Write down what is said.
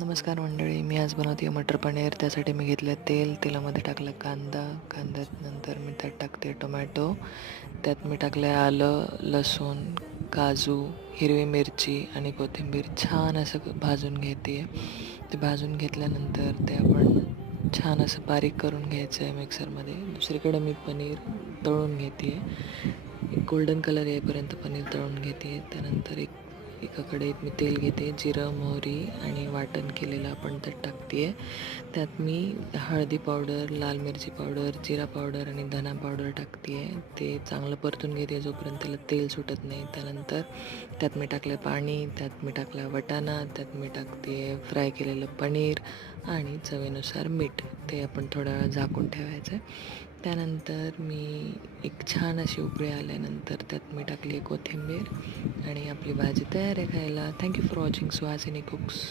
नमस्कार मंडळी, मी आज बनवते मटर पनीर. त्यासाठी मी घेतलं तेल, तेलामध्ये टाकला कांदा, कांद्यानंतर मी त्यात टाकते टोमॅटो, त्यात मी टाकलं आलं, लसूण, काजू, हिरवी मिरची आणि कोथिंबीर छान असं भाजून घेते. ते भाजून घेतल्यानंतर ते आपण छान असं बारीक करून घ्यायचं आहे मिक्सरमध्ये. दुसरीकडे मी पनीर तळून घेते आहे. गोल्डन कलर येईपर्यंत पनीर तळून घेते. त्यानंतर एका कढईत मी तेल घेते, जिरं, मोहरी आणि वाटण केलेलं आपण त्यात टाकते आहे. त्यात मी हळदी पावडर, लाल मिरची पावडर, जिरा पावडर आणि धना पावडर टाकते आहे. ते चांगलं परतून घेते जोपर्यंत त्याला तेल सुटत नाही. त्यानंतर त्यात मी टाकलं पाणी, त्यात मी टाकला वाटाणा, त्यात मी टाकते फ्राय केलेलं पनीर आणि चवीनुसार मीठ. ते आपण थोडा वेळ झाकून ठेवायचं आहे. त्यानंतर मी एक छान अशी उकळी आल्यानंतर त्यात मी टाकली कोथिंबीर आणि आपली भाजी तयार आहे खायला. Thank you for watching Suhasini cooks.